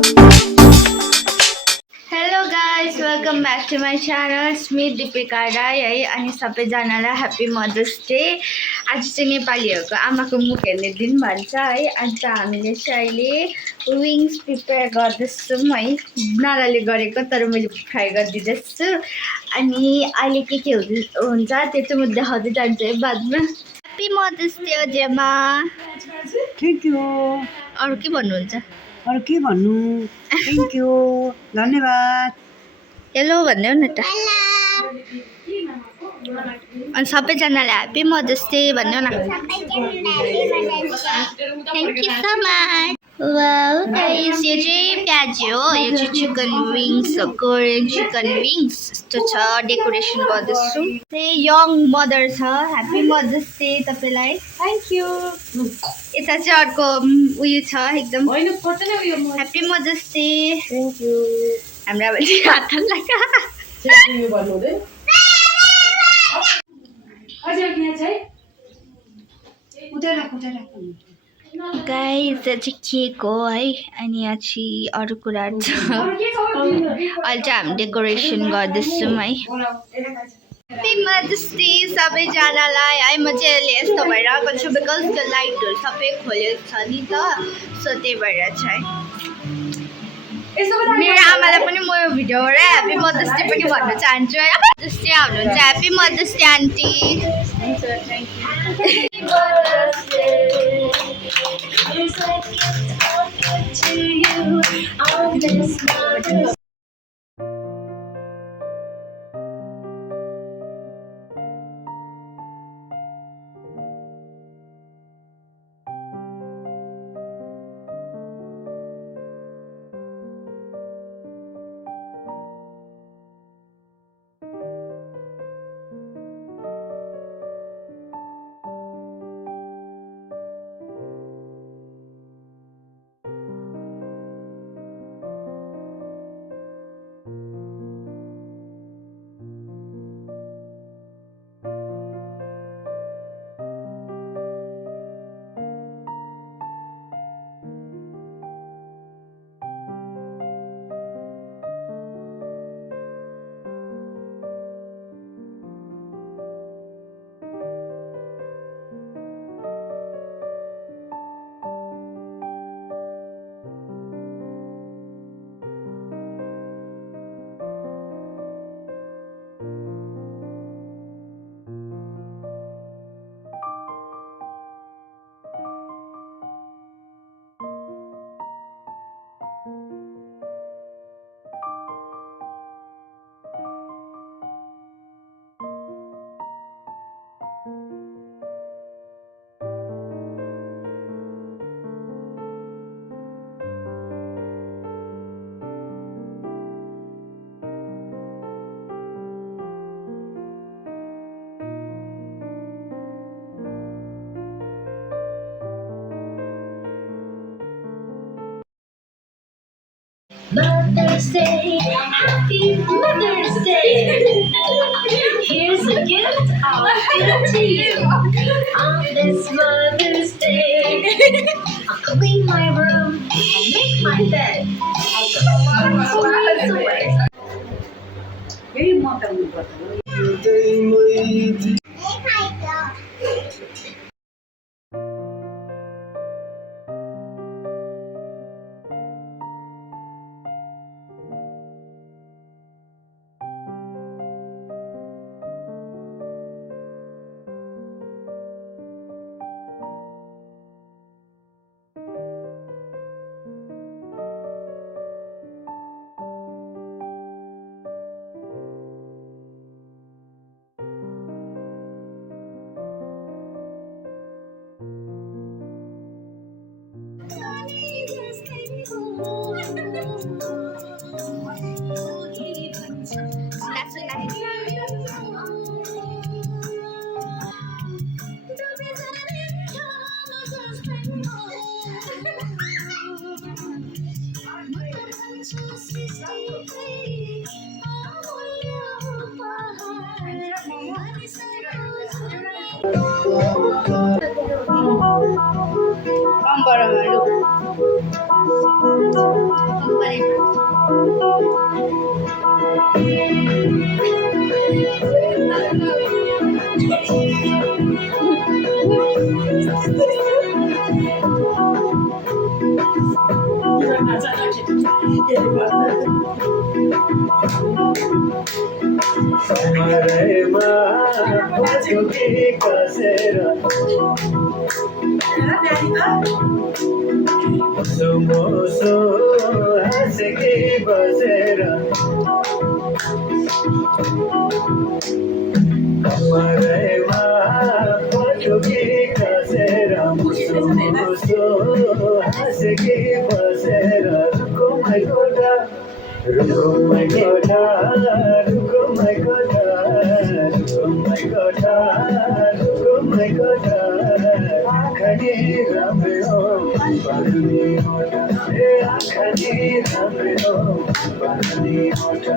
Hello guys, welcome back to my channel. It's me Deepika Rai है अनि सबैजनालाई happy mother's day. आज चाहिँ नेपालीहरूको आमाको मुख हेर्ने दिन भन्छ है। अन्त हामीले चाहिँ अहिले विङ्स प्रिपेयर गर्दैछौँ है। नाराले गरेको तर मैले फ्राई गरिदिँदैछु। अनि अहिले के हुन्छ त्यो चाहिँ म देखाउँदै जान्छु है बादमा। ह्यापी मदर्स डे अजेमा। Thank you. अरू के भन्नुहुन्छ? अरू के भन्नु? थ्याङ्क यू, धन्यवाद। हेलो भन्देऊ न त। अनि सबैजनालाई ह्यापी मदर्स डे भन्देऊ न। Thank you so much. Wow guys, यो चाहिँ प्याजी हो, यो चाहिँ चिकन विङ्स हो, कोरियन चिकन विङ्स यस्तो छ। डेकोरेसन गर्दैछु। यङ मदर छ, ह्यापी मदर्स डे तपाईँलाई। Thank you. यता चाहिँ अर्को उयो छ एकदम happy mother's day. Thank you. हाम्रा हात लगा गाइस चाहिँ केक हो है। अनि यहाँ चाहिँ अरू कुराहरू छ। अहिले चाहिँ हामी डेकोरेसन गर्दैछौँ है। ह्यापी मदर्स डे सबैजनालाई है। म चाहिँ अहिले यस्तो भइरहेको छु बिकज त्यो लाइटहरू सबै खोलेको छ नि त, सो त्यही भएर चाहिँ मेरो आमालाई पनि म यो भिडियोबाट ह्यापी मदर्स डे पनि भन्न चाहन्छु है। मदर्स डे हुनुहुन्छ, happy mother's day aunty. Mother's Day, happy Mother's Day. Here's a gift I'll give to you on this Mother's Day. I'll clean my room, I'll make my bed, I'll put my toys away. यही मताउनु पर्छ। कमरेमा बटुकी कसेर मुसो हाँसेकी बसेर कमरेमा बटुकी कसेर मुसो हाँसेकी बसेर रुकुमै कोठा रुकुमै कोठा रुकुमै कोठा रुकुमै कोठा रुकुमै कोठा आँखानी राम्रो बाँध्ने मोटा ए आँखानी राम्रो बाँध्ने मोटा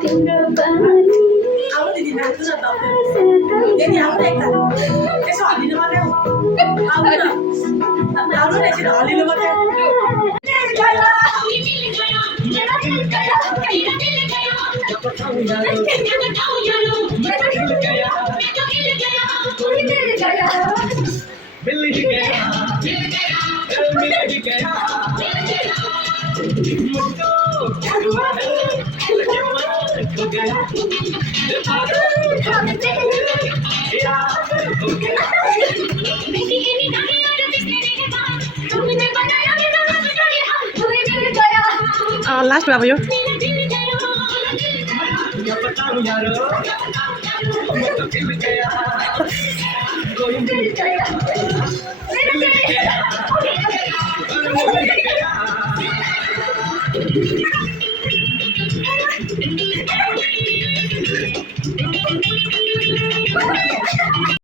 तिम्रो बानी आउनु दिदी नाच्नु न त दिदी आउनु एकता यसो हल्लिनु मात्रै हो आउनु न आउनु न एकछिन हल्लिनु मात्रै लास्ट अब यो